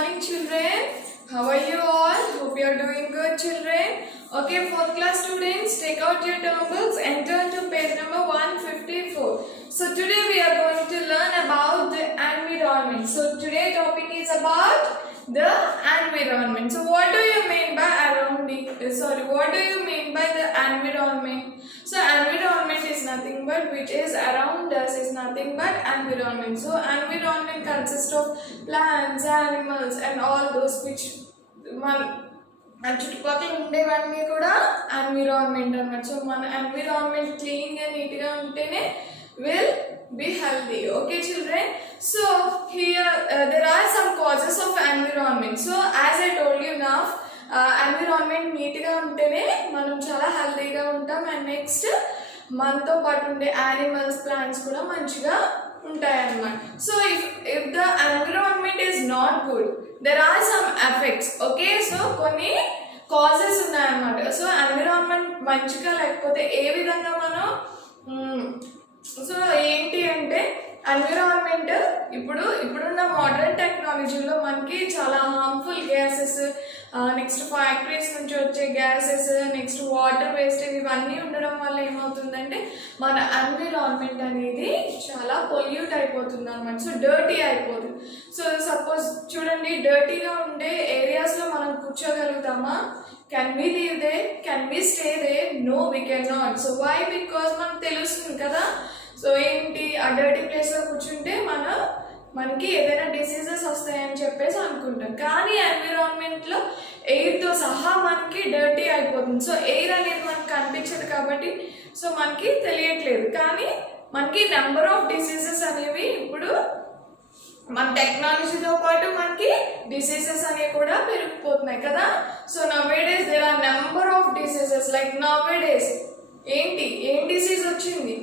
morning, children. How are you all? Hope you are doing good, children. Okay, fourth class students, take out your term books and turn to page number 154. So today we are going to learn about the environment. So today topic is about the environment. So what do you mean by what do you mean by the environment? So environment is nothing but which is around us is nothing but environment. So environment consists of plants, animals and all those which చుట్టుపక్కల ఉండేవన్నీ కూడా environment అన్నమాట. So మన environment క్లీన్గా నీట్గా ఉంటేనే will be healthy. Okay, children. So here there are some causes of environment. So as I told you now, environment నీట్గా ఉంటేనే మనం చాలా హెల్తీగా ఉంటాం అండ్ నెక్స్ట్ మనతో పాటు ఉండే యానిమల్స్ ప్లాంట్స్ కూడా మంచిగా ఉంటాయన్నమాట. So if the environment is not good, there are some effects. Okay, so కొన్ని కాజెస్ ఉన్నాయన్నమాట. సో ఎన్విరాన్మెంట్ మంచిగా లేకపోతే ఏ విధంగా మనం సో ఏంటి అంటే ఎన్విరాన్మెంట్ ఇప్పుడున్న మోడర్న్ టెక్నాలజీలో మనకి చాలా హార్మ్ఫుల్ గ్యాసెస్, నెక్స్ట్ ఫ్యాక్టరీస్ నుంచి వచ్చే గ్యాసెస్, నెక్స్ట్ వాటర్ వేస్టేజ్ ఇవన్నీ ఉండడం వల్ల ఏమవుతుందంటే మన ఎన్విరాన్మెంట్ అనేది చాలా పొల్యూట్ అయిపోతుంది అనమాట. సో డర్టీ అయిపోతుంది. సో సపోజ్ చూడండి, డర్టీగా ఉండే ఏరియాస్లో మనం కూర్చోగలుగుతామా? Can we leave there? Can we stay there? No, we can not. So why? Because మనకు తెలుస్తుంది కదా. సో ఏంటి, ఆ డర్టీ ప్లేస్లో కూర్చుంటే మనకి ఏదైనా డిసీజెస్ వస్తాయని చెప్పేసి అనుకుంటాం. కానీ ఎన్విరాన్మెంట్లో ఎయిర్తో సహా మనకి డర్టీ అయిపోతుంది. సో ఎయిర్ అనేది మనకు కనిపించదు కాబట్టి సో మనకి తెలియట్లేదు. కానీ మనకి నెంబర్ ఆఫ్ డిసీజెస్ అనేవి ఇప్పుడు మన టెక్నాలజీతో పాటు మనకి డిసీజెస్ అనేవి కూడా పెరిగిపోతున్నాయి కదా. So nowadays there are number of diseases. Like nowadays ఏం డిసీజ్ వచ్చింది?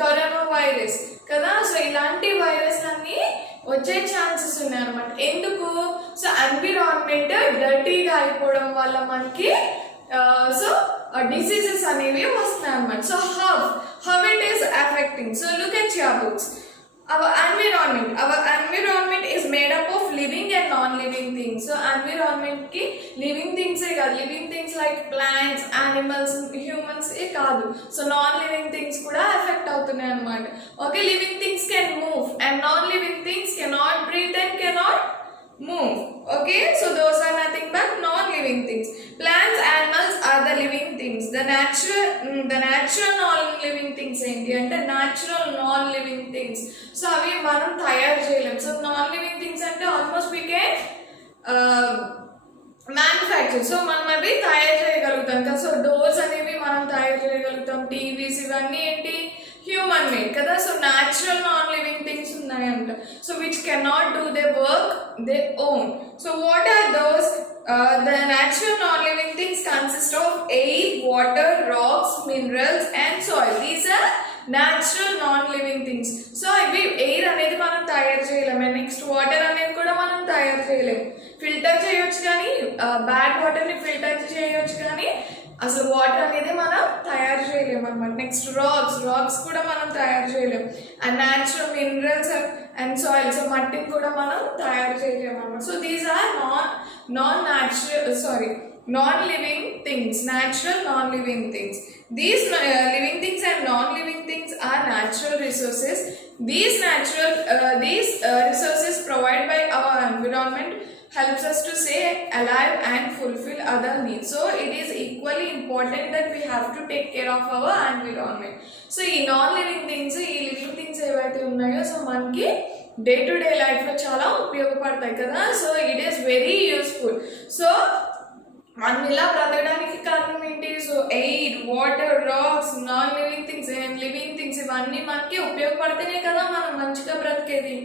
కరోనా వైరస్ కదా. సో ఇలాంటి వైరస్ అన్ని వచ్చే ఛాన్సెస్ ఉన్నాయి అనమాట. ఎందుకు? సో ఎన్విరాన్మెంట్ డర్టీగా అయిపోవడం వల్ల మనకి సో డిసీజెస్ అనేవి వస్తున్నాయి అనమాట. So how it is affecting? So look at your books. Our environment is made up of living and non-living things. So environment ki living things e kaadu, living things like plants, animals, humans e kaadu. So non-living things kuda affect avutunnai annamata. Okay, living things can move and non-living things cannot breathe and cannot move. Okay, so those are nothing but non-living things. Plants, animals are the living things. The natural non-living things enti ante natural non-living things. So avi manam tayaru cheyalem. So non-living things ante almost we can manufacture. So manam avi tayaru cheyagalugutam kada. So doors anevi manam tayaru cheyagalugutam. TVs ivanni enti human made kada. So natural non-living things unnayanta. So which cannot do their work they own. So what are those? The natural non-living things consist of air, water, rocks, minerals and soil. These are natural non-living things. So ivi air anedi manam tayaru cheyalem. Next water anedi kuda manam tayaru cheyalem. Filter cheyochu gaani bad water ni filter cheyochu gaani అసలు water అనేది మనం తయారు చేయలేము అనమాట. Next racks కూడా మనం తయారు చేయలేము. And natural minerals and soil, so మట్టిని కూడా మనం తయారు చేయలేము అనమాట. So these are non-living things, natural non-living things. These living things and non-living things are natural resources. These resources provided by our environment helps us to stay alive and fulfill other needs. So it is equally important that we have to take care of our environment. So ఈ non-living things, ఈ living things ఏవైతే ఉన్నాయో so మనకి day to day లైఫ్లో చాలా ఉపయోగపడతాయి కదా. So it is very useful. So మనం ఇలా బ్రతకడానికి కారణం ఏంటి? So air, water, rocks, non living things and living things ఇవన్నీ మనకి ఉపయోగపడితేనే కదా మనం మంచిగా బ్రతికేది.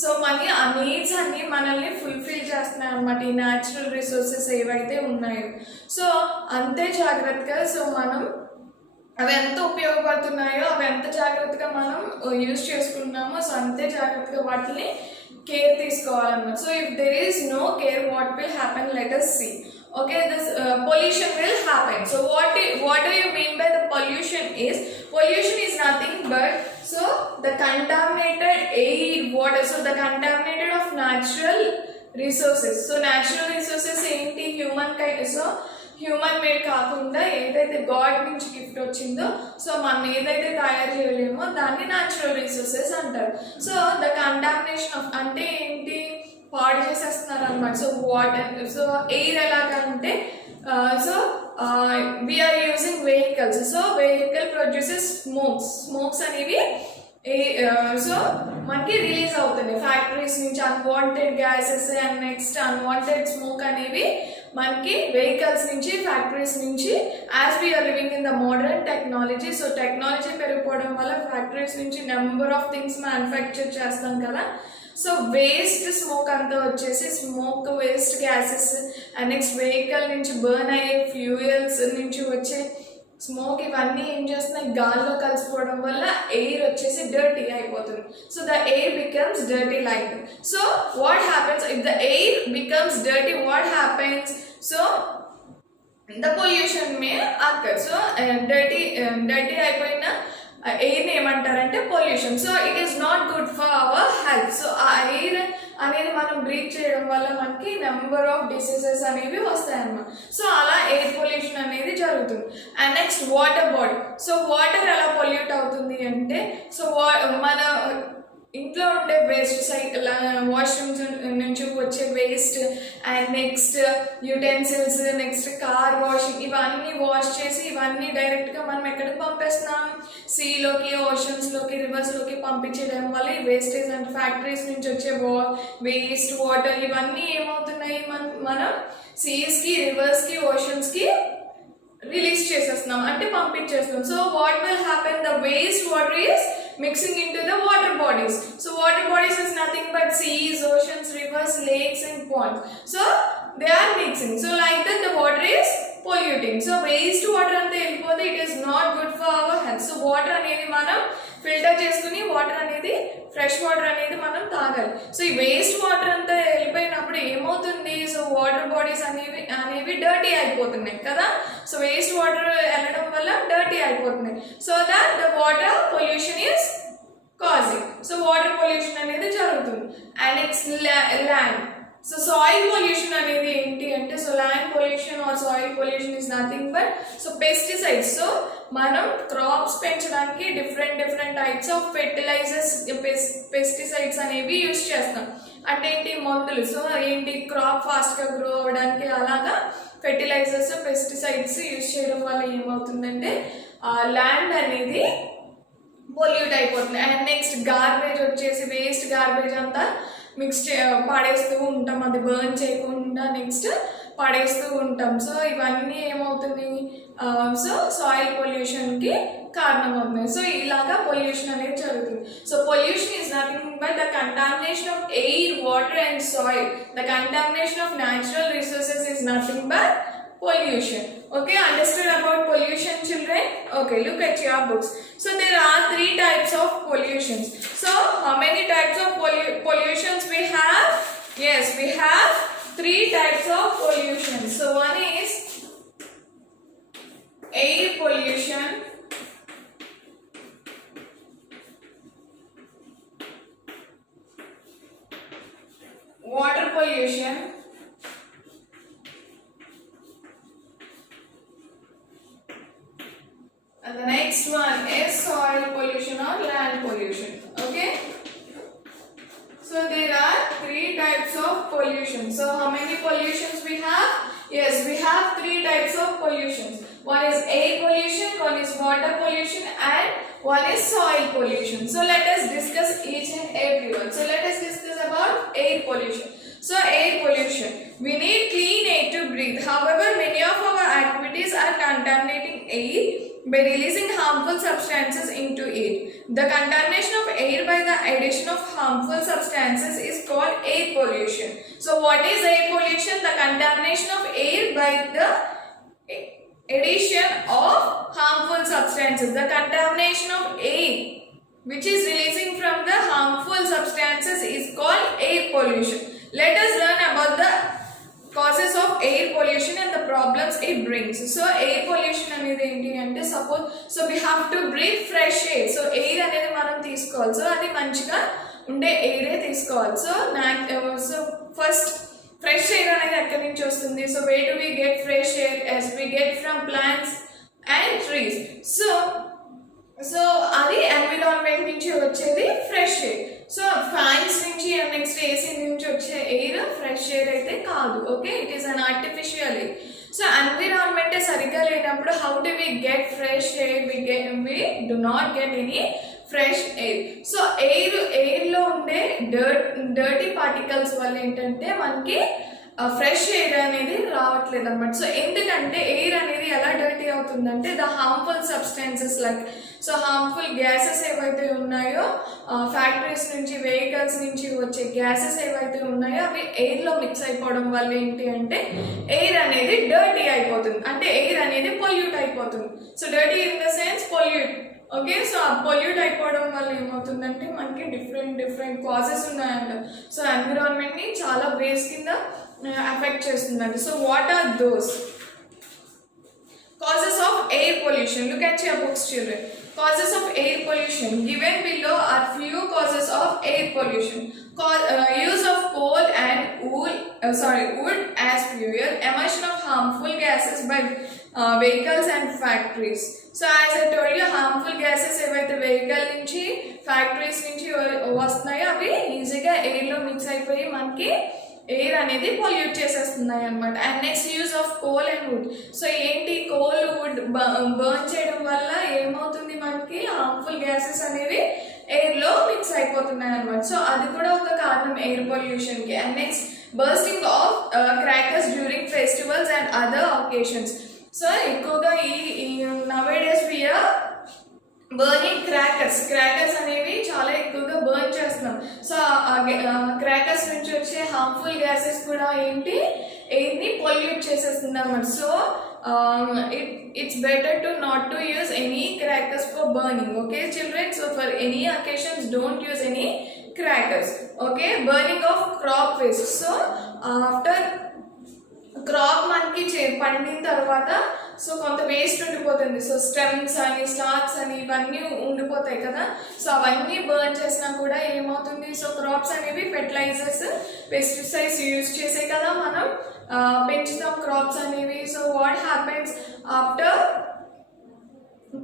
సో మనకి ఆ నీడ్స్ అన్ని మనల్ని ఫుల్ఫిల్ చేస్తున్నాయి అన్నమాట ఈ న్యాచురల్ రిసోర్సెస్ ఏవైతే ఉన్నాయో. సో అంతే జాగ్రత్తగా సో మనం అవి ఎంత ఉపయోగపడుతున్నాయో అవి ఎంత జాగ్రత్తగా మనం యూజ్ చేసుకుంటున్నామో సో అంతే జాగ్రత్తగా వాటిని కేర్ తీసుకోవాలన్నమాట. So if there is no care, what will happen? Let us see. Okay, this pollution will happen. So what do you mean by the pollution is nothing but so the contaminated air, water. So the contaminated made of natural resources. So natural resources ఏంటి, humankind. So human made కాకుండా ఏదైతే God నుంచి gift వచ్చిందో, so మనం ఏదైతే తయారు చేయలేమో దాన్ని న్యాచురల్ రిసోర్సెస్ అంటారు. సో ద కంటామినేషన్ ఆఫ్ అంటే ఏంటి, పాడు చేసేస్తున్నారు అనమాట. సో వాటర్, సో ఎయిర్ ఎలాగంటే so we are using vehicles. So vehicle produces smokes అనేవి సో మనకి రిలీజ్ అవుతుంది ఫ్యాక్టరీస్ నుంచి unwanted gases and next unwanted smoke అనేవి మనకి వెహికల్స్ నుంచి ఫ్యాక్టరీస్ నుంచి. As we are living in the modern technology, so technology పెరిగిపోవడం వల్ల ఫ్యాక్టరీస్ నుంచి నెంబర్ ఆఫ్ థింగ్స్ మ్యానుఫ్యాక్చర్ చేస్తాం కదా. సో వేస్ట్ స్మోక్ అంతా వచ్చేసి smoke waste gases and next vehicle నుంచి బర్న్ అయ్యే ఫ్యూయల్స్ నుంచి వచ్చే స్మోక్ ఇవన్నీ ఏం చేస్తున్నాయి, గాల్లో కలిసిపోవడం వల్ల ఎయిర్ వచ్చేసి డర్టీ అయిపోతుంది. So the air becomes dirty like. So what happens if the air becomes dirty, what happens, so the pollution may occur. So dirty అయిపోయిన ఎయిర్ని ఏమంటారంటే pollution. So it is not good for our health. So ఆ air అనేది మనం breath చేయడం వల్ల మనకి number of diseases అనేవి వస్తాయన్నమాట. సో అలా ఎయిర్ పొల్యూషన్ అనేది జరుగుతుంది. And next water body. So water ఎలా పొల్యూట్ అవుతుంది అంటే, సో మన ఇంట్లో ఉండే వేస్ట్ వాష్రూమ్స్ నుంచి వచ్చే waste and next utensils, next car washing, ఇవన్నీ వాష్ చేసి ఇవన్నీ డైరెక్ట్గా మనం ఎక్కడికి పంపిస్తున్నాం, సీలోకి, ఓషన్స్లోకి, రివర్స్లోకి పంపించడం వల్ల ఈ వేస్టేజ్ అంటే ఫ్యాక్టరీస్ నుంచి వచ్చే వేస్ట్ వాటర్ ఇవన్నీ ఏమవుతున్నాయి, మనం సీస్కి, రివర్స్కి, ఓషన్స్కి రిలీజ్ చేసేస్తున్నాం అంటే పంపించేస్తున్నాం. So what will happen, the waste water is mixing into the water bodies. So water bodies is nothing but seas, oceans, rivers, lakes and ponds. So they are mixing. So like that the water is polluting. So waste water ante elipothe it is not good for our health. So water anedi manam filter cheskuni water anedi fresh water anedi manam tagali. So ee waste water ante elipayinappudu em avutundi, so water bodies అనేవి dirty అయిపోతున్నాయి కదా. So waste water వెళ్ళడం వల్ల dirty అయిపోతున్నాయి. So that the water pollution is causing. So water pollution అనేది జరుగుతుంది. And next land. So soil pollution అనేది ఏంటి అంటే, so land pollution or soil pollution is nothing but so pesticides. So మనం crops పెంచడానికి different types of fertilisers, pesticides అనేవి use చేస్తాం. అంటే ఏంటి, మందులు. సో ఏంటి, క్రాప్ ఫాస్ట్గా గ్రో అవ్వడానికి అలాగా ఫెర్టిలైజర్స్, పెస్టిసైడ్స్ యూజ్ చేయడం వల్ల ఏమవుతుందంటే ల్యాండ్ అనేది పొల్యూట్ అయిపోతుంది. అండ్ నెక్స్ట్ గార్బేజ్ వచ్చేసి వేస్ట్ గార్బేజ్ అంతా పాడేస్తూ ఉంటాం, అది బర్న్ చేయకుండా నెక్స్ట్ పడేస్తూ ఉంటాం. సో ఇవన్నీ ఏమవుతుంది, సో సాయిల్ పొల్యూషన్కి కారణమవుతుంది. సో ఇలాగా పొల్యూషన్ అనేది జరుగుతుంది. So pollution is nothing but the contamination of air, water and soil. The contamination of natural resources is nothing but pollution. Okay, understood about pollution, children? Okay, look at your books. So there are 3 types of pollutions. So how many types of pollutions we have? Yes, we have 3 types of pollution. So one is air pollution, water pollution, and the next one is soil pollution or land pollution. Okay, so there are 3 types of pollution. So how many pollutions we have? Yes, we have 3 types of pollutions. One is air pollution, one is water pollution and one is soil pollution. So let us discuss each and every one. So let us discuss about air pollution. So air pollution, we need clean air to breathe. However, many of our activities are contaminating air by releasing harmful substances into air. The contamination of air by the addition of harmful substances is called air pollution. So what is air pollution? The contamination of air by the addition of harmful substances. The contamination of air which is releasing from the harmful substances is called air pollution. Let us learn about the causes of air pollution and the problems it brings. So air pollution అనేది ఏంటి అంటే, suppose so we have to breathe fresh air. So air అనేది మనం తీసుకోవాలి. So అది మంచిగా ఉండే ఎయిరే తీసుకోవాలి. సో ఫస్ట్ ఫ్రెష్ ఎయిర్ అనేది ఎక్కడి నుంచి వస్తుంది? So where do we get fresh air? as we get from plants and trees. So అది ఎన్విరాన్మెంట్ నుంచి వచ్చేది ఫ్రెష్ ఎయిర్. సో ఫ్యాన్స్ నుంచి అండ్ నెక్స్ట్ ఏసీ నుంచి వచ్చే ఎయిర్ ఫ్రెష్ ఎయిర్ అయితే కాదు. Okay, it is an artificial air. So ఎన్విరాన్మెంటే సరిగ్గా లేనప్పుడు how do we get fresh air? We do not get any fresh air. So ఎయిర్లో ఉండే డర్టీ పార్టికల్స్ వల్ల ఏంటంటే మనకి ఫ్రెష్ ఎయిర్ అనేది రావట్లేదు అనమాట. సో ఎందుకంటే ఎయిర్ అనేది ఎలా డర్టీ అవుతుందంటే the harmful substances like so harmful gases ఏవైతే ఉన్నాయో ఫ్యాక్టరీస్ నుంచి వెహికల్స్ నుంచి వచ్చే గ్యాసెస్ ఏవైతే ఉన్నాయో అవి ఎయిర్లో మిక్స్ అయిపోవడం వల్ల ఏంటి అంటే ఎయిర్ అనేది డర్టీ అయిపోతుంది, అంటే ఎయిర్ అనేది పొల్యూట్ అయిపోతుంది. So dirty in the sense pollute. Okay, so ఆ పొల్యూట్ అయిపోవడం వల్ల ఏమవుతుందంటే మనకి డిఫరెంట్ కాజెస్ ఉన్నాయంట. సో ఎన్విరాన్మెంట్ని చాలా వేస్ కింద అఫెక్ట్ చేస్తుందండి. So what are those causes of air pollution? Look at your books, children. Causes of air pollution given below are few causes of air pollution. Use of coal and wood as fuel, emission of harmful gases by vehicles and factories. So as I told you, harmful gases ఏవైతే vehicle నుంచి factories నుంచి వస్తున్నాయో అవి ఈజీగా ఎయిర్లో mix అయిపోయి మనకి air అనేది pollute చేసేస్తున్నాయి అనమాట. And next use of coal and wood. So ఏంటి, కోల్ వుడ్ బర్న్ చేయడం వల్ల ఏమవుతుంది మనకి హార్మ్ఫుల్ గ్యాసెస్ అనేవి ఎయిర్లో మిక్స్ అయిపోతున్నాయి అనమాట. సో అది కూడా ఒక కారణం ఎయిర్ పొల్యూషన్కి. And next bursting of crackers during festivals and other occasions. So ఎక్కువగా ఈ నవేడేస్ వీఆర్ బర్నింగ్ క్రాకర్స్ అనేవి చాలా ఎక్కువగా బర్న్ చేస్తున్నాం. సో క్రాకర్స్ నుంచి వచ్చే హార్మ్ఫుల్ గ్యాసెస్ కూడా ఏంటి ఎయిర్ని పొల్యూట్ చేసేస్తుంది అన్నమాట. So it's better to not to use any crackers for burning. Okay children, so for any occasions don't use any crackers. Okay, burning of crop waste. So after crop మనకి పండిన తర్వాత so కొంత waste ఉండిపోతుంది. So stems అని stocks అని ఇవన్నీ ఉండిపోతాయి కదా. సో అవన్నీ బర్న్ చేసినా కూడా ఏమవుతుంది, సో క్రాప్స్ అనేవి ఫెర్టిలైజర్స్ పెస్టిసైడ్స్ యూజ్ చేసే కదా మనం పెంచుతాం క్రాప్స్ అనేవి. So what happens after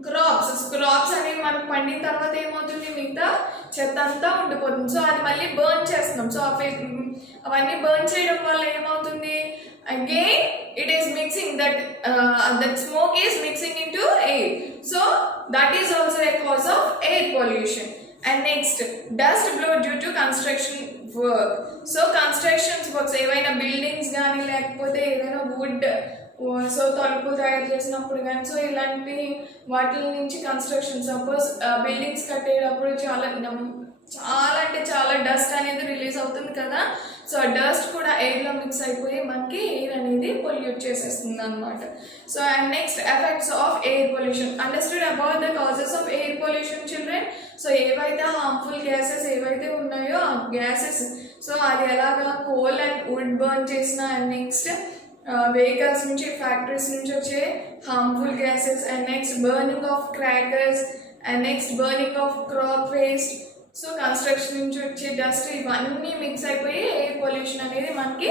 crops అనేవి మనకు పండిన తర్వాత ఏమవుతుంది, మిగతా చెత్త అంతా ఉండిపోతుంది. సో అది మళ్ళీ బర్న్ చేస్తున్నాం. సో అవన్నీ బర్న్ చేయడం వల్ల ఏమవుతుంది, again it is mixing that smoke is mixing into air. So that is also a cause of air pollution. And next, dust blow due to construction work. So construction works ఏవైనా buildings కానీ లేకపోతే ఏదైనా would so తలుపులు తయారు చేసినప్పుడు కానీ so ఇలాంటి వాటి నుంచి కన్స్ట్రక్షన్ సపోజ్ బిల్డింగ్స్ కట్టేటప్పుడు చాలా డస్ట్ అనేది రిలీజ్ అవుతుంది కదా. సో డస్ట్ కూడా ఎయిర్లో మిక్స్ అయిపోయి మనకి ఎయిర్ అనేది పొల్యూట్ చేసేస్తుంది అనమాట. So and next effects of air pollution. Understood about the causes of air pollution children. So ఏవైతే హార్మ్ఫుల్ గ్యాసెస్ ఏవైతే ఉన్నాయో ఆ గ్యాసెస్ సో అది ఎలాగా కోల్ అండ్ వుడ్ బర్న్ చేసిన అండ్ నెక్స్ట్ వెహికల్స్ నుంచి ఫ్యాక్టరీస్ నుంచి వచ్చే harmful gases and next burning of crackers and next burning of crop waste. So construction నుంచి వచ్చే డస్ట్ ఇవన్నీ మిక్స్ అయిపోయి ఎయిర్ పొల్యూషన్ అనేది మనకి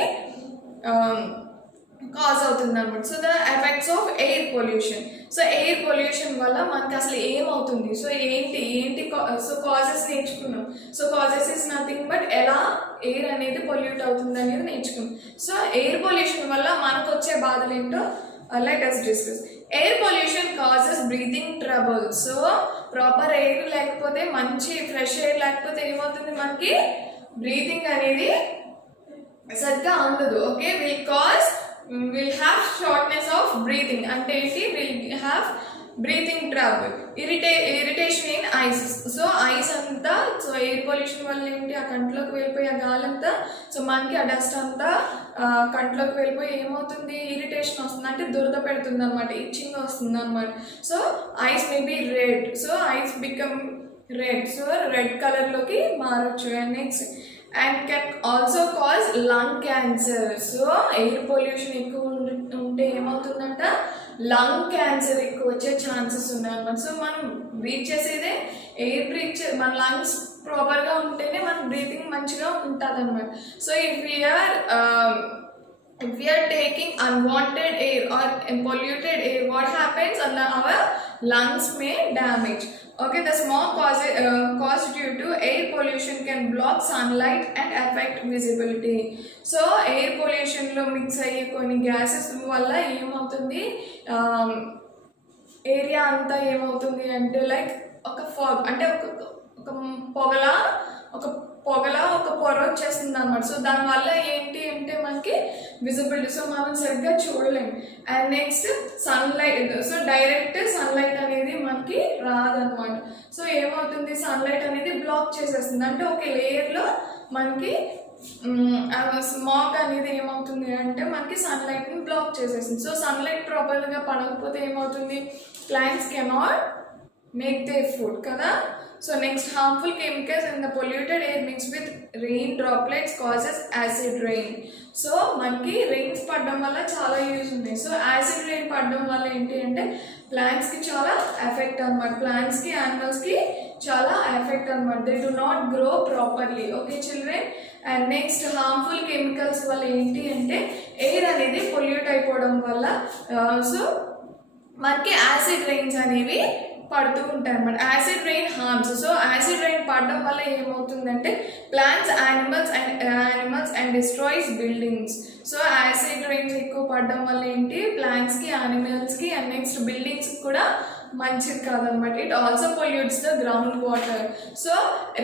కాజ్ అవుతుంది అనమాట. So the effects of air pollution. So air pollution వల్ల మనకి అసలు ఏమవుతుంది, సో ఏంటి సో కాజెస్ నేర్చుకున్నాం. So causes is nothing but ఎలా ఎయిర్ అనేది పొల్యూట్ అవుతుంది అనేది నేర్చుకున్నాం. సో ఎయిర్ పొల్యూషన్ వల్ల మనకు వచ్చే బాధలు ఏంటో let us discuss. Air pollution causes breathing trouble. So proper air లేకపోతే మంచి ఫ్రెష్ ఎయిర్ లేకపోతే ఏమవుతుంది, మనకి బ్రీతింగ్ అనేది సరిగ్గా ఉండదు. Okay, will have shortness of breathing. అంటే ఏంటి, will have breathing trouble, irritation in ice. So ice అంతా సో ఎయిర్ పొల్యూషన్ వల్ల ఏంటి ఆ కంట్లోకి వెళ్ళిపోయి ఆ గాలంతా సో మనకి ఆ డస్ట్ అంతా కంట్లోకి వెళ్ళిపోయి ఏమవుతుంది, ఇరిటేషన్ వస్తుంది, అంటే దురద పెడుతుంది అనమాట, ఇచ్చింగ్ వస్తుంది అనమాట. So eyes may be red. So eyes become red. So red కలర్లోకి మారచ్చు. And next and can also cause lung cancer. So air pollution ఎక్కువ ఉంటే ఏమవుతుందంట, లంగ్ క్యాన్సర్ ఎక్కువ వచ్చే ఛాన్సెస్ ఉన్నాయి అన్నమాట. సో మనం బ్రీత్ చేసేదే ఎయిర్ మన లంగ్స్ ప్రాపర్గా ఉంటేనే మన బ్రీతింగ్ మంచిగా ఉంటుంది అనమాట. So if we are taking unwanted air or polluted air, what happens? Our lungs may damage. Okay, the smog caused due to air pollution can block sunlight and affect visibility. So air pollution lo mix అయ్యి కొన్ని gases వల్ల ఏమవుతుంది, area అంతా ఏమవుతుంది అంటే like ఒక fog అంటే ఒక పొర వచ్చేస్తుంది అనమాట. సో దానివల్ల ఏంటి అంటే మనకి విజిబిలిటీ, సో మనం సరిగ్గా చూడలేము. And next sunlight, so direct sunlight అనేది మనకి రాదనమాట. సో ఏమవుతుంది, సన్లైట్ అనేది బ్లాక్ చేసేస్తుంది. అంటే ఒక లేయర్లో మనకి స్మాగ్ అనేది ఏమవుతుంది అంటే మనకి సన్లైట్ని బ్లాక్ చేసేస్తుంది. సో సన్లైట్ ప్రాపర్గా పడకపోతే ఏమవుతుంది, plants cannot make their food కదా. So next, harmful chemicals in the polluted air mixed with rain droplets causes acid rain. So మనకి రెయిన్స్ పడడం వల్ల చాలా యూజ్ ఉన్నాయి. సో యాసిడ్ రెయిన్ పడడం వల్ల ఏంటి అంటే ప్లాంట్స్కి చాలా ఎఫెక్ట్ అనమాట, ప్లాంట్స్కి యానిమల్స్కి చాలా ఎఫెక్ట్ అనమాట. They do not grow properly. Okay children. And next, harmful chemicals వల్ల ఏంటి అంటే ఎయిర్ అనేది పొల్యూట్ అయిపోవడం వల్ల సో మనకి యాసిడ్ రెయిన్స్ అనేవి పడుతూ ఉంటాయి అన్నమాట. Acid rain harms. So acid rain పడడం వల్ల ఏమవుతుందంటే plants, animals and destroys buildings. So acid rains ఎక్కువ పడడం వల్ల ఏంటి, ప్లాంట్స్కి, యానిమల్స్కి అండ్ నెక్స్ట్ బిల్డింగ్స్కి కూడా మంచిది కాదనమాట. It also pollutes the ground water. So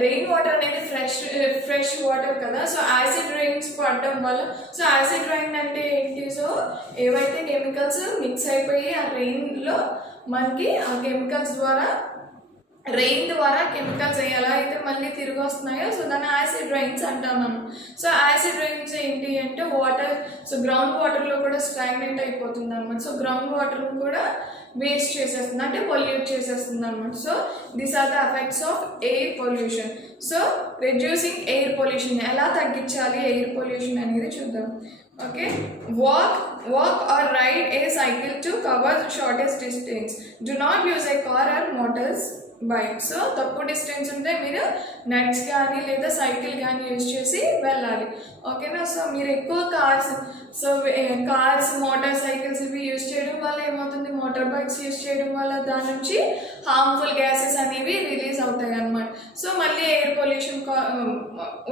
rain water అనేది ఫ్రెష్ వాటర్ కదా. సో యాసిడ్ రెయిన్స్ పడడం వల్ల, సో యాసిడ్ రెయిన్ అంటే ఏంటి, సో ఏవైతే కెమికల్స్ మిక్స్ అయిపోయి ఆ రెయిన్లో మనకి ఆ కెమికల్స్ ద్వారా, రెయిన్ ద్వారా కెమికల్స్ ఎలా అయితే మళ్ళీ తిరిగి వస్తున్నాయో సో దాన్ని యాసిడ్ రెయిన్స్ అంటాం మనం. సో యాసిడ్ రెయిన్స్ ఏంటి అంటే వాటర్, సో గ్రౌండ్ వాటర్లో కూడా స్టాగ్నెంట్ అయిపోతుంది అనమాట. సో గ్రౌండ్ వాటర్ కూడా వేస్ట్ చేసేస్తుంది, అంటే పొల్యూట్ చేసేస్తుంది అనమాట. So these are the effects of air pollution. So reducing air pollution, ఎలా తగ్గించాలి ఎయిర్ పొల్యూషన్ అనేది చూద్దాం. Okay, walk or ride a cycle to cover shortest distance. Do not use a car or motorbike. So తక్కువ distance ఉంటే మీరు nuts కానీ లేదా cycle కానీ యూజ్ చేసి వెళ్ళాలి. ఓకేనా. సో మీరు ఎక్కువ కార్స్ మోటార్ సైకిల్స్ ఇవి యూజ్ చేయడం వల్ల ఏమవుతుంది, మోటార్ బైక్స్ యూజ్ చేయడం వల్ల దాని నుంచి హార్మ్ఫుల్ గ్యాసెస్ అనేవి రిలీజ్ అవుతాయి అన్నమాట. సో మళ్ళీ ఎయిర్ పొల్యూషన్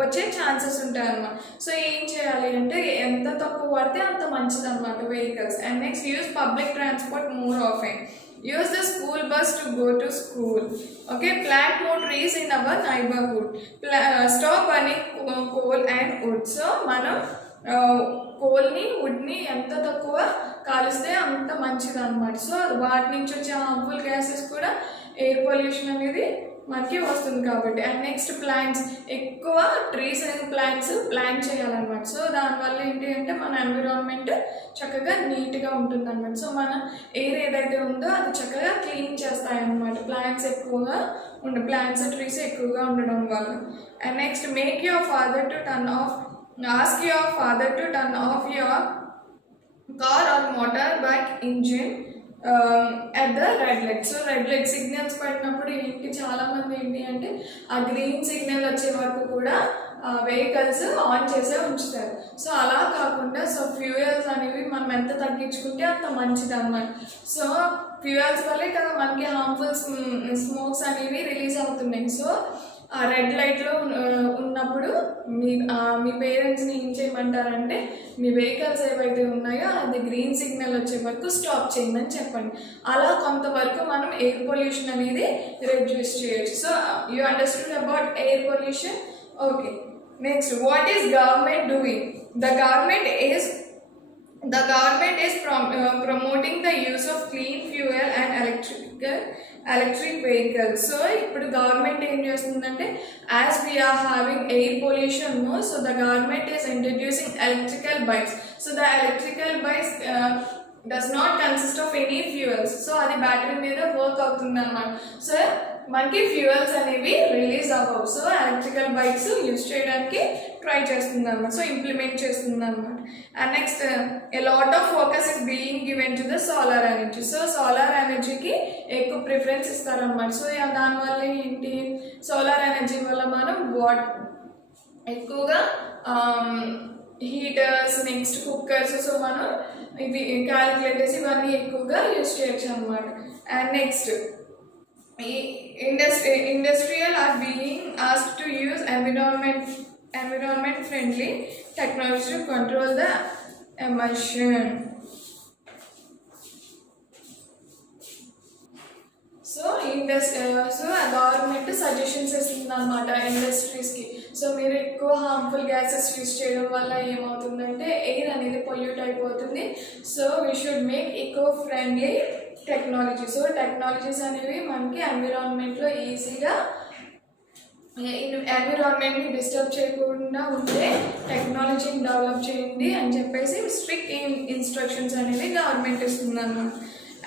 వచ్చే ఛాన్సెస్ ఉంటాయి అన్నమాట. సో ఏం చేయాలి అంటే ఎంత తక్కువ పడితే అంత మంచిది అనమాట vehicles. And next, use public transport more often. Use the school bus to go to school. Okay, plant more trees in our neighborhood. Stop burning coal and wood. So మనం కోల్ని, వుడ్ని ఎంత తక్కువ కాలుస్తే అంత మంచిది అనమాట. సో వాటి నుంచి వచ్చే హార్మ్ఫుల్ గ్యాసెస్ కూడా ఎయిర్ పొల్యూషన్ అనేది మనకి వస్తుంది కాబట్టి. అండ్ నెక్స్ట్, ప్లాంట్స్, ఎక్కువ ట్రీస్ అండ్ ప్లాంట్స్ ప్లాంట్ చేయాలన్నమాట. సో దానివల్ల ఏంటి అంటే మన ఎన్విరాన్మెంట్ చక్కగా నీట్గా ఉంటుంది అనమాట. సో మన ఎయిర్ ఏదైతే ఉందో అది చక్కగా క్లీన్ చేస్తాయన్నమాట ప్లాంట్స్ ఎక్కువగా ప్లాంట్స్ ట్రీస్ ఎక్కువగా ఉండడం వల్ల. And next, ask your father to turn off your car or motorbike engine at the red light. So red light signals పడినప్పుడు ఏంటి, చాలామంది ఏంటి అంటే ఆ గ్రీన్ సిగ్నల్ వచ్చే వరకు కూడా వెహికల్స్ ఆన్ చేసే ఉంచుతారు. సో అలా కాకుండా సో ఫ్యూయల్స్ అనేవి మనం ఎంత తగ్గించుకుంటే అంత మంచిది అన్నమాట. సో ఫ్యూయల్స్ వల్లే కదా మనకి హార్మ్ఫుల్ స్మోక్స్ అనేవి రిలీజ్ అవుతున్నాయి. సో ఆ రెడ్ లైట్లో ఉన్నప్పుడు మీ పేరెంట్స్ని ఏం చేయమంటారంటే మీ వెహికల్స్ ఏవైతే ఉన్నాయో అది గ్రీన్ సిగ్నల్ వచ్చే వరకు స్టాప్ చేయమని చెప్పండి. అలా కొంతవరకు మనం ఎయిర్ పొల్యూషన్ అనేది రెడ్యూస్ చేయొచ్చు. So you understood about air pollution. Okay, next, what is government doing? The government is promoting the use of clean fuel and electric vehicles. So ఇప్పుడు గవర్నమెంట్ ఏం చేస్తుందంటే as we are having air pollution more, so the government is introducing electrical bikes. So the electrical bikes does not consist of any fuels. So అది battery మీద work అవుతుంది అన్నమాట. So మనకి fuels అనేవి release అవ్వవు. So electrical bikes use చేయడానికి try చేస్తుంది అనమాట, సో ఇంప్లిమెంట్ చేస్తుంది అనమాట. And next a lot of focus is being given to the solar energy. So solar ఎనర్జీకి ఎక్కువ ప్రిఫరెన్స్ ఇస్తారనమాట. సో దానివల్ల ఏంటి, సోలార్ ఎనర్జీ వల్ల మనం ఎక్కువగా హీటర్స్, నెక్స్ట్ కుక్కర్స్, సో మనం ఇవి క్యాలిక్యులేటర్స్ ఇవన్నీ ఎక్కువగా యూజ్ చేయొచ్చు అనమాట. And next industrial are being asked to use environment friendly technology to control the emission. So government suggestions ఇస్తుంది అనమాట ఇండస్ట్రీస్కి. సో మీరు ఎక్కువ హార్మ్ఫుల్ గ్యాసెస్ యూజ్ చేయడం వల్ల ఏమవుతుందంటే ఎయిర్ అనేది పొల్యూట్ అయిపోతుంది. So we should make eco friendly technology. So technologies అనేవి మనకి ఎన్విరాన్మెంట్లో ఈజీగా ఎన్విరాన్మెంట్ని డిస్టర్బ్ చేయకుండా ఉండే టెక్నాలజీని డెవలప్ చేయండి అని చెప్పేసి స్ట్రిక్ట్ ఇన్స్ట్రక్షన్స్ అనేవి గవర్నమెంట్ ఇస్తుంది అన్నమాట.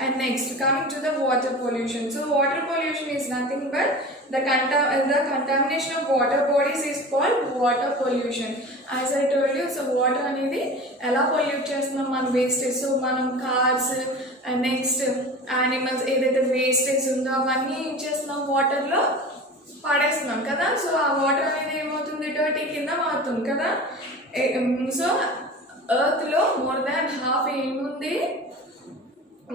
And next, coming to the water pollution. So water pollution is nothing but the contamination of water bodies is called water pollution. As I told you, so water అనేది ఎలా pollute చేస్తున్నాం, మన wastage. So మనం cars and next animals ఏదైతే wastage ఉందో అవన్నీ ఏం చేస్తున్నాం, వాటర్లో పడేస్తున్నాం కదా. సో ఆ వాటర్ అనేది ఏమవుతుంది, డర్టీ కింద మారుతుంది కదా. సో ఎర్త్లో మోర్ దాన్ హాఫ్ ఏముంది,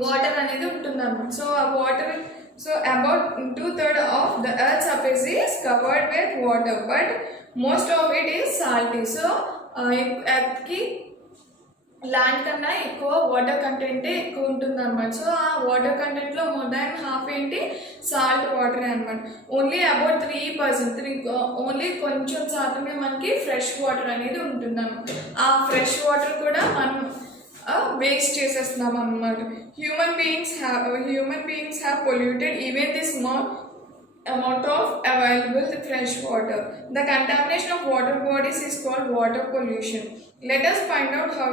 వాటర్ అనేది ఉంటుంది అన్నమాట. సో ఆ water, so about 2/3 of the earth surface is covered with water, but most of it is salty. So ఎర్త్కి ల్యాండ్ కన్నా ఎక్కువ వాటర్ కంటెంటే ఎక్కువ ఉంటుంది అనమాట. సో ఆ వాటర్ కంటెంట్లో మోర్ దాన్ హాఫ్ ఏంటి, సాల్ట్ వాటరే అనమాట. ఓన్లీ అబౌట్ 3%, ఓన్లీ కొంచెం శాతమే మనకి ఫ్రెష్ వాటర్ అనేది ఉంటుంది అనమాట. ఆ ఫ్రెష్ వాటర్ కూడా మనం వేస్ట్ చేసేస్తున్నాం అన్నమాట. Human beings have polluted even the small amount of available fresh water. The contamination of water bodies is called water pollution. Let us find out how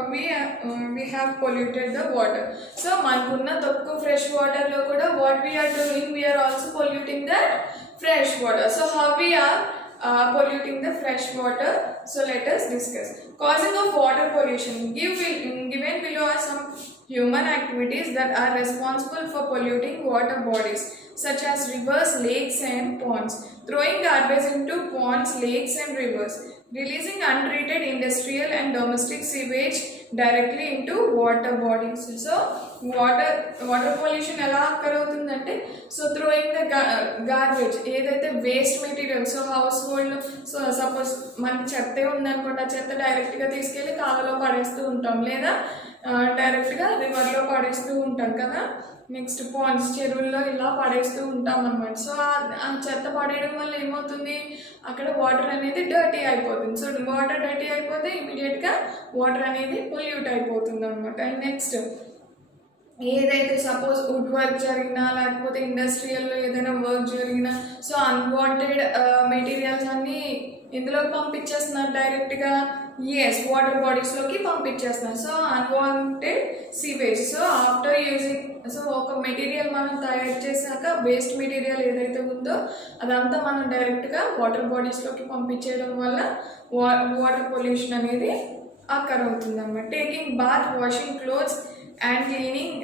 we have polluted the water. So మనకున్న తక్కువ fresh వాటర్లో కూడా what we are doing, we are also polluting that fresh water. So how we are polluting the fresh water? So let us discuss. Causing of water pollution. Given below are some human activities that are responsible for polluting water bodies, such as rivers, lakes and ponds. Throwing garbage into ponds, lakes and rivers. Releasing untreated industrial and domestic sewage directly into water bodies. So water pollution ఎలా అక్కరవుతుందంటే, so throwing the garbage, ఏదైతే waste material, so house hold, so suppose మనకి చెత్త ఉందనుకోండి, ఆ చెత్త డైరెక్ట్గా తీసుకెళ్ళి కాలువలో పడేస్తూ ఉంటాం, లేదా డైరెక్ట్గా రివర్లో పడేస్తూ ఉంటాం కదా. నెక్స్ట్ పాండ్స్, చెరువుల్లో ఇలా పడేస్తూ ఉంటాం అన్నమాట. సో ఆ చెత్త పడేయడం వల్ల ఏమవుతుంది, అక్కడ వాటర్ అనేది డర్టీ అయిపోతుంది. సో వాటర్ డర్టీ అయిపోతే ఇమీడియట్గా వాటర్ అనేది పొల్యూట్ అయిపోతుంది అనమాట. అండ్ నెక్స్ట్ ఏదైతే సపోజ్ వుడ్ వర్క్ జరిగినా, లేకపోతే ఇండస్ట్రియల్లో ఏదైనా వర్క్ జరిగినా, సో అన్వాంటెడ్ మెటీరియల్స్ అన్నీ ఇందులోకి పంపించేస్తున్నారు డైరెక్ట్గా, వాటర్ బాడీస్లోకి పంపించేస్తున్నారు. So unwanted sewage. So after using, so ఒక మెటీరియల్ మనం తయారు చేశాక వేస్ట్ మెటీరియల్ ఏదైతే ఉందో అదంతా మనం డైరెక్ట్గా వాటర్ బాడీస్లోకి పంపించేయడం వల్ల వాటర్ పొల్యూషన్ అనేది అక్కర్ అవుతుంది అన్నమాట. Taking bath, washing clothes and cleaning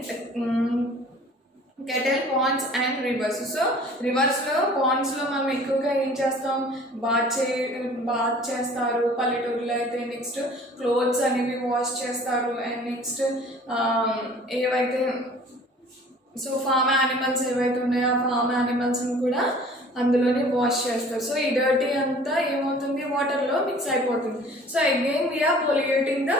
cattle, ponds and rivers. So రివర్స్లో, పాండ్స్లో మనం ఎక్కువగా ఏం చేస్తాం, బాత్ చేస్తారు పల్లెటూరులో అయితే. నెక్స్ట్ క్లోత్స్ అనేవి వాష్ చేస్తారు. అండ్ నెక్స్ట్ ఏవైతే సో ఫామ్ యానిమల్స్ ఏవైతే ఉన్నాయో ఆ ఫామ్ యానిమల్స్ని కూడా అందులోనే వాష్ చేస్తారు. సో ఈ డర్టీ అంతా ఏమవుతుంది, వాటర్లో మిక్స్ అయిపోతుంది. So again we are polluting the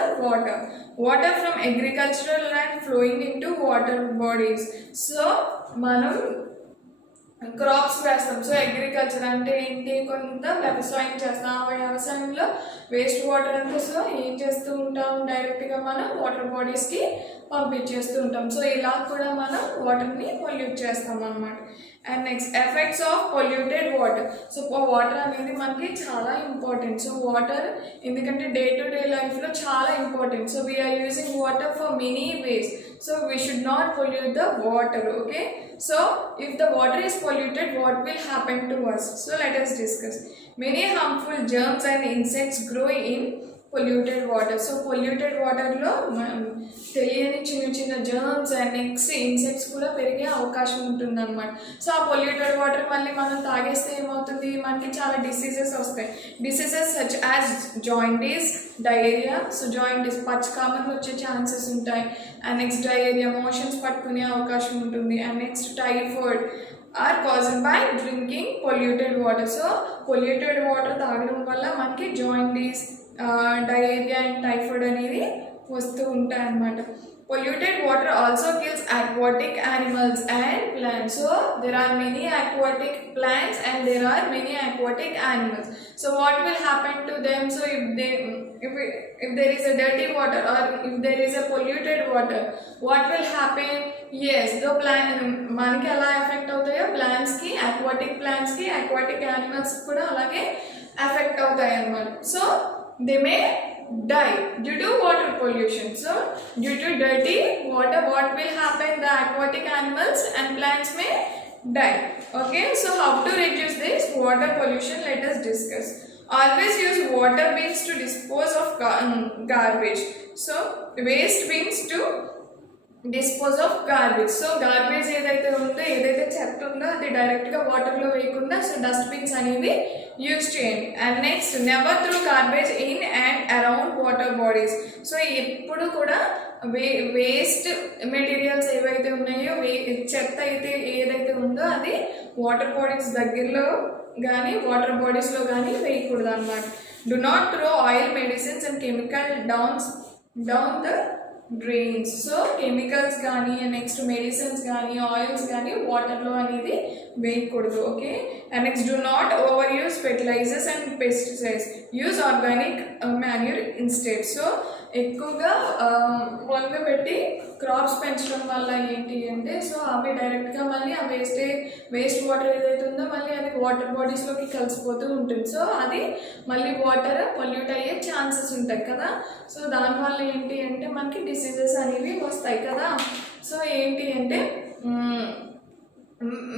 water from agricultural land flowing into water bodies. So మనం క్రాప్స్ వేస్తాం. సో అగ్రికల్చర్ అంటే ఏంటి, కొంత వ్యవసాయం చేస్తాం. ఆ వ్యవసాయంలో వేస్ట్ వాటర్ అంతా సో ఏం చేస్తూ ఉంటాం, డైరెక్ట్గా మనం వాటర్ బాడీస్కి పంపించేస్తూ ఉంటాం. సో ఇలా కూడా మనం వాటర్ని పొల్యూట్ చేస్తాం అన్నమాట. And next effects of polluted water. So water అనేది మనకి చాలా ఇంపార్టెంట్. సో వాటర్ ఎందుకంటే డే టు డే లైఫ్లో చాలా important. So we are using water for many ways. So we should not pollute the water. Okay, so if the water is polluted, what will happen to us? So let us discuss. Many harmful germs and insects grow in polluted water. So polluted వాటర్లో తెలియని చిన్న చిన్న germs and next insects కూడా పెరిగే అవకాశం ఉంటుంది అనమాట. So ఆ పొల్యూటెడ్ వాటర్ మళ్ళీ మనం తాగేస్తే ఏమవుతుంది, మనకి చాలా డిసీజెస్ వస్తాయి. Diseases such as jaundice, diarrhoea. So jaundice పచ్చకామర్లు వచ్చే ఛాన్సెస్ ఉంటాయి. అండ్ నెక్స్ట్ డయేరియా, మోషన్స్ పట్టుకునే అవకాశం ఉంటుంది. And next typhoid are caused by drinking polluted water. So polluted water తాగడం వల్ల మనకి జాయింటీస్, డయేరియా అండ్ టైఫాయిడ్ అనేది వస్తూ ఉంటాయి అన్నమాట. Polluted water also kills aquatic animals and plants. So there are many aquatic plants and there are many aquatic animals. So what will happen to them? So if there is a dirty water or if there is a polluted water, what will happen? Yes, the plant మనకి ఎలా effect అవుతాయో plants కి, aquatic plants కి, aquatic animals కూడా అలాగే effect అవుతాయి అన్నమాట. So they may die due to water pollution. So due to dirty water, what will happen? The aquatic animals and plants may die. Okay, so how to reduce this water pollution? Let us discuss. Always use water bins to dispose of garbage. So waste bins to dispose of garbage. So garbage ఏదైతే ఉందో, ఏదైతే చెత్త ఉందో అది డైరెక్ట్గా వాటర్లో వేయకుండా so dustbins అనేవి యూజ్ చేయండి. And next never through garbage in and around water bodies. So ఎప్పుడు కూడా వేస్ట్ మెటీరియల్స్ ఏవైతే ఉన్నాయో, చెత్త అయితే ఏదైతే ఉందో అది వాటర్ బాడీస్ దగ్గరలో కానీ వాటర్ బాడీస్లో కానీ వేయకూడదు అన్నమాట. Do not throw oil, medicines and chemical down the drains. So chemicals కానీ నెక్స్ట్ మెడిసిన్స్ కానీ ఆయిల్స్ కానీ వాటర్లో అనేది వేయకూడదు. Okay, and next do not overuse fertilisers and pesticides. Use organic manure instead. So ఎక్కువగా వంగ పెట్టి క్రాప్స్ పెంచడం వల్ల ఏంటి అంటే, సో అవి డైరెక్ట్గా మళ్ళీ ఆ వేస్ట్ వాటర్ ఏదైతే ఉందో మళ్ళీ అది వాటర్ బాడీస్లోకి కలిసిపోతూ ఉంటుంది. సో అది మళ్ళీ వాటర్ పొల్యూట్ అయ్యే ఛాన్సెస్ ఉంటాయి కదా. సో దానివల్ల ఏంటి అంటే మనకి డిసీజెస్ అనేవి వస్తాయి కదా. సో ఏంటి అంటే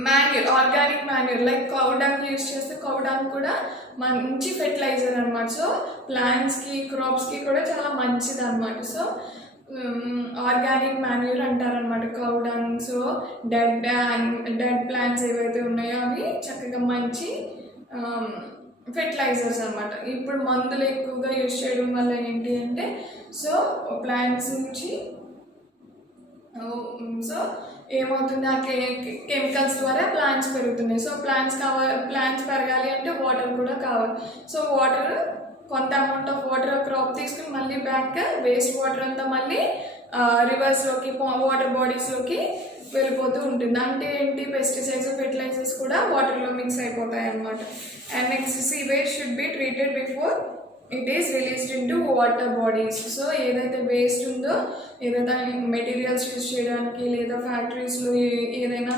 manure, organic manure like cow dung use చేస్తే కౌ డంగ్ కూడా మంచి ఫెర్టిలైజర్ అనమాట. సో ప్లాంట్స్కి, క్రాప్స్కి కూడా చాలా మంచిది అనమాట. సో ఆర్గానిక్ మాన్యూర్ అంటారనమాట cow dung. So dead plants ఏవైతే ఉన్నాయో అవి చక్కగా మంచి ఫెర్టిలైజర్స్ అనమాట. ఇప్పుడు మందులు ఎక్కువగా యూజ్ చేయడం వల్ల ఏంటి అంటే సో ప్లాంట్స్ నుంచి సో ఏమవుతుంది, ఆ కెమికల్స్ ద్వారా ప్లాంట్స్ పెరుగుతున్నాయి. సో ప్లాంట్స్ పెరగాలి అంటే వాటర్ కూడా కావాలి. సో వాటర్ కొంత అమౌంట్ ఆఫ్ వాటర్ క్రాప్ తీసుకుని మళ్ళీ బ్యాక్ వేస్ట్ వాటర్ అంతా మళ్ళీ రివర్స్లోకి వాటర్ బాడీస్లోకి వెళ్ళిపోతూ ఉంటుంది. అంటే ఏంటి, పెస్టిసైడ్స్, ఫెర్టిలైజర్స్ కూడా వాటర్లో మిక్స్ అయిపోతాయి అన్నమాట. And next sewage should be treated before it is released in to water bodies. So ఏదైతే వేస్ట్ ఉందో, ఏదైతే మెటీరియల్స్ యూజ్ చేయడానికి లేదా ఫ్యాక్టరీస్లో ఏదైనా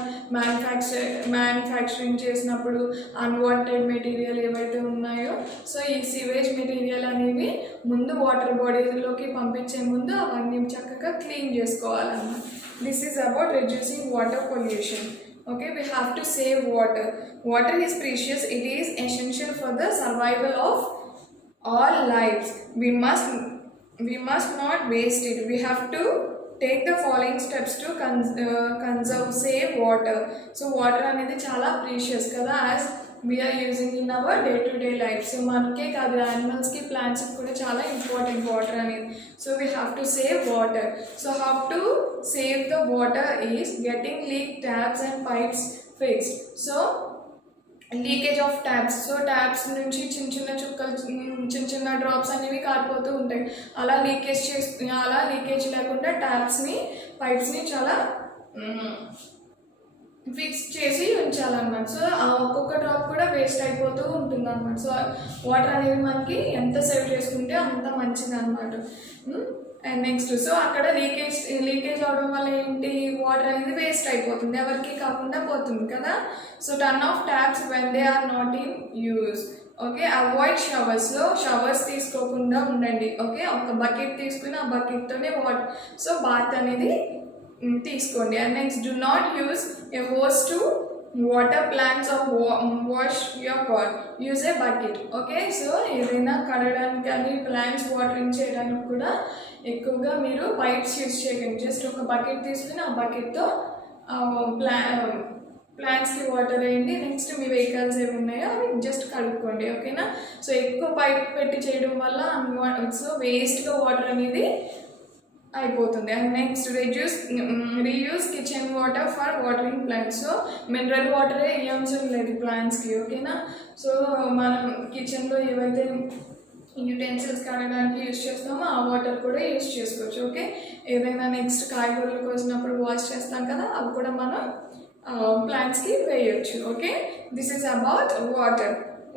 మ్యానుఫ్యాక్చరింగ్ చేసినప్పుడు అన్వాంటెడ్ మెటీరియల్ ఏవైతే ఉన్నాయో సో ఈ సీవేజ్ మెటీరియల్ అనేవి ముందు వాటర్ బాడీలోకి పంపించే ముందు అవన్నీ చక్కగా క్లీన్ చేసుకోవాలన్నమాట. This is about reducing water pollution. Okay, we have to save water. Water is precious. It is essential for the survival of all lives. We must not waste it. We have to take the following steps to conserve, save water. So water అనేది చాలా precious కదా, as we are using in our day to day life. So మనకే కాదు, యానిమల్స్కి, ప్లాంట్స్కి కూడా చాలా important water అనేది. So we have to save water. So how to save the water is getting leak taps and pipes fixed. So leakage of taps. So taps నుంచి చిన్న చిన్న చుక్కలు, చిన్న చిన్న డ్రాప్స్ అనేవి కారిపోతూ ఉంటాయి. అలా లీకేజ్ లేకుండా పైప్స్ని చాలా ఫిక్స్ చేసి ఉంచాలన్నమాట. సో ఆ ఒక్కొక్క డ్రాప్ కూడా వేస్ట్ అయిపోతూ ఉంటుంది అనమాట. సో వాటర్ అనేది మనకి ఎంత సేవ్ చేసుకుంటే అంత మంచిది అనమాట. అండ్ నెక్స్ట్ సో అక్కడ లీకేజ్ అవడం వల్ల ఏంటి, వాటర్ అనేది వేస్ట్ అయిపోతుంది, ఎవరికి కాకుండా పోతుంది కదా. So turn off taps when they are not in use. Okay, avoid షవర్స్లో షవర్స్ తీసుకోకుండా ఉండండి. ఓకే, ఒక బకెట్ తీసుకుని ఆ బకెట్తోనే బాత్ అనేది తీసుకోండి. And next do not use a hose to water plants or wash your pot. use a bucket. Okay, so ఏదైనా కడగడానికి కానీ ప్లాంట్స్ వాటరింగ్ చేయడానికి కూడా ఎక్కువగా మీరు పైప్స్ యూజ్ చేయకండి. జస్ట్ ఒక బకెట్ తీసుకుని ఆ బకెట్తో ప్లాంట్స్కి వాటర్ వేయండి. నెక్స్ట్ మీ వెహికల్స్ ఏమి ఉన్నాయో అవి జస్ట్ కడుక్కోండి. ఓకేనా, సో ఎక్కువ పైప్ పెట్టి చేయడం వల్ల సో వేస్ట్గా వాటర్ అనేది అయిపోతుంది. And next reuse kitchen water for watering plants. So mineral వాటరే ఏ అవసరం లేదు ప్లాంట్స్కి. ఓకేనా, సో మనం కిచెన్లో ఏవైతే యూటెన్సిల్స్ కడగడానికి యూజ్ చేస్తామో ఆ వాటర్ కూడా యూజ్ చేసుకోవచ్చు. ఓకే, ఏదైనా నెక్స్ట్ కాయగూరలు కోసినప్పుడు వాష్ చేస్తాం కదా, అవి కూడా మనం ప్లాంట్స్కి వేయచ్చు. Okay, this is about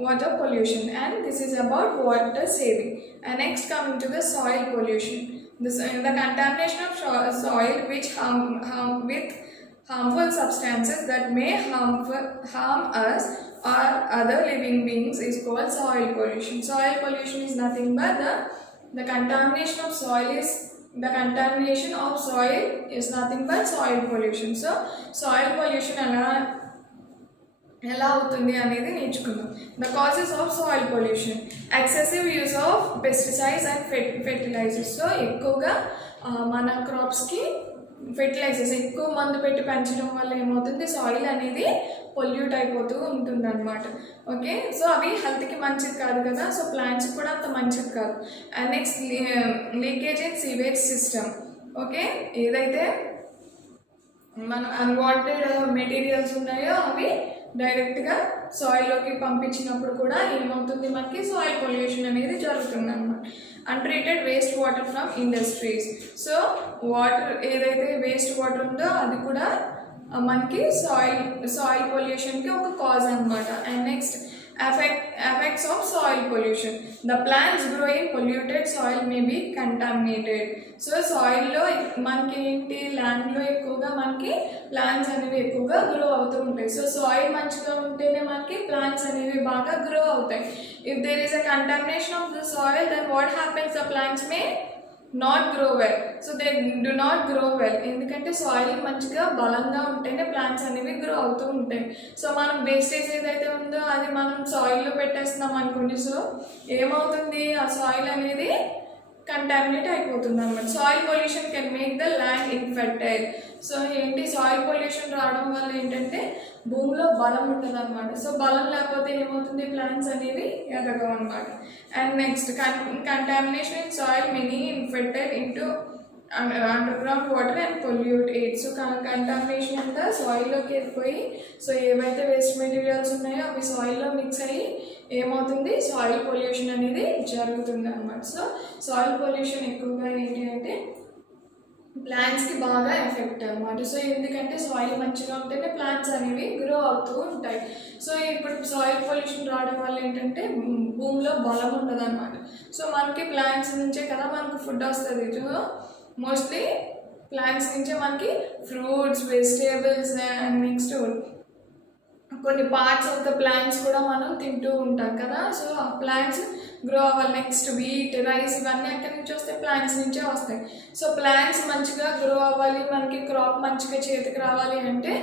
water pollution and this is about water saving. And next coming to the soil pollution, the contamination of soil which with harmful substances that may harm us or other living beings is called soil pollution. Soil pollution is nothing but the contamination of soil is nothing but soil pollution. So soil pollution ఎలా అవుతుంది అనేది నేర్చుకుందాం. The causes of soil pollution, excessive use of pesticides and fertilisers. So ఎక్కువగా మన క్రాప్స్కి fertilisers ఎక్కువ మందు పెట్టి పెంచడం వల్ల ఏమవుతుంది, సాయిల్ అనేది పొల్యూట్ అయిపోతూ ఉంటుంది అనమాట. ఓకే, సో అవి హెల్త్కి మంచిది కాదు కదా, సో ప్లాంట్స్కి కూడా అంత మంచిది కాదు. And next leakage in sewage system. Okay, ఏదైతే మన అన్వాంటెడ్ మెటీరియల్స్ ఉన్నాయో అవి డైరెక్ట్గా సాయిల్లోకి పంపించినప్పుడు కూడా ఏమవుతుంది, మనకి సాయిల్ పొల్యూషన్ అనేది జరుగుతుంది అనమాట. Untreated waste water from industries. So water ఏదైతే వేస్ట్ వాటర్ ఉందో అది కూడా మనకి సాయిల్ పొల్యూషన్కి ఒక కాజ్ అనమాట. And next effects of soil pollution. The plants grow in polluted soil may be contaminated. So సాయిల్లో మనకి ఏంటి, ల్యాండ్లో ఎక్కువగా మనకి ప్లాంట్స్ అనేవి ఎక్కువగా గ్రో అవుతూ ఉంటాయి. సో సాయిల్ మంచిగా ఉంటేనే మనకి ప్లాంట్స్ అనేవి బాగా గ్రో అవుతాయి. If there is a contamination of the soil, then what happens, the plants may not grow well. So they do not grow well, ఎందుకంటే సాయిల్ మంచిగా బలంగా ఉంటేనే ప్లాంట్స్ అనేవి గ్రో అవుతూ ఉంటాయి. సో మనం వేస్టేజ్ ఏదైతే ఉందో అది మనం సాయిల్లో పెట్టేస్తున్నాం అనుకోండి, సో ఏమవుతుంది, ఆ సాయిల్ అనేది కంటామినేట్ అయిపోతుంది అనమాట. Soil pollution can make the land infertile. So ఏంటి, సాయిల్ పొల్యూషన్ రావడం వల్ల ఏంటంటే భూమిలో బలం ఉంటుంది అనమాట. సో బలం లేకపోతే ఏమవుతుంది, ప్లాంట్స్ అనేవి ఎదగవు అనమాట. And next contamination in soil many infected into underground water and pollute eight. So contamination అంతా సాయిల్లోకి వెళ్ళిపోయి, సో ఏవైతే వేస్ట్ మెటీరియల్స్ ఉన్నాయో అవి సాయిల్లో మిక్స్ అయ్యి ఏమవుతుంది, సాయిల్ పొల్యూషన్ అనేది జరుగుతుంది అనమాట. సో సాయిల్ పొల్యూషన్ ఎక్కువగా ఏంటి అంటే ప్లాంట్స్కి బాగా ఎఫెక్ట్ అనమాట. సో ఎందుకంటే సాయిల్ మంచిగా ఉంటేనే ప్లాంట్స్ అనేవి గ్రో అవుతూ ఉంటాయి. సో ఇప్పుడు సాయిల్ పొల్యూషన్ రావడం వల్ల ఏంటంటే భూమిలో బలం ఉండదు అనమాట. సో మనకి ప్లాంట్స్ నుంచే కదా మనకు ఫుడ్ వస్తుంది. సో మోస్ట్లీ ప్లాంట్స్ నుంచే మనకి ఫ్రూట్స్, వెజిటేబుల్స్ అండ్ నెక్స్ట్ కొన్ని పార్ట్స్ ఆఫ్ ద ప్లాంట్స్ కూడా మనం తింటూ ఉంటాం కదా. సో ఆ ప్లాంట్స్ గ్రో అవ్వాలి. నెక్స్ట్ వీట్, రైస్ ఇవన్నీ ఎక్కడి నుంచి వస్తాయి, ప్లాంట్స్ నుంచే వస్తాయి. సో ప్లాంట్స్ మంచిగా గ్రో అవ్వాలి, మనకి క్రాప్ మంచిగా చేతికి రావాలి అంటే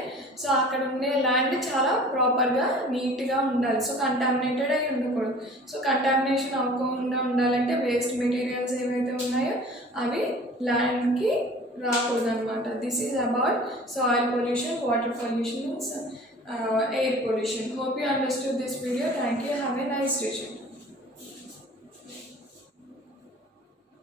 సో అక్కడ ఉండే ల్యాండ్ చాలా ప్రాపర్గా నీట్గా ఉండాలి. సో కంటామినేటెడ్ అయి ఉండకూడదు. సో కంటామినేషన్ అవ్వకుండా ఉండాలంటే వేస్ట్ మెటీరియల్స్ ఏవైతే ఉన్నాయో అవి ల్యాండ్కి రాకూడదు అనమాట. This is about soil pollution, water pollution, air pollution. Hope you understood this video. Thank you. Have a nice day.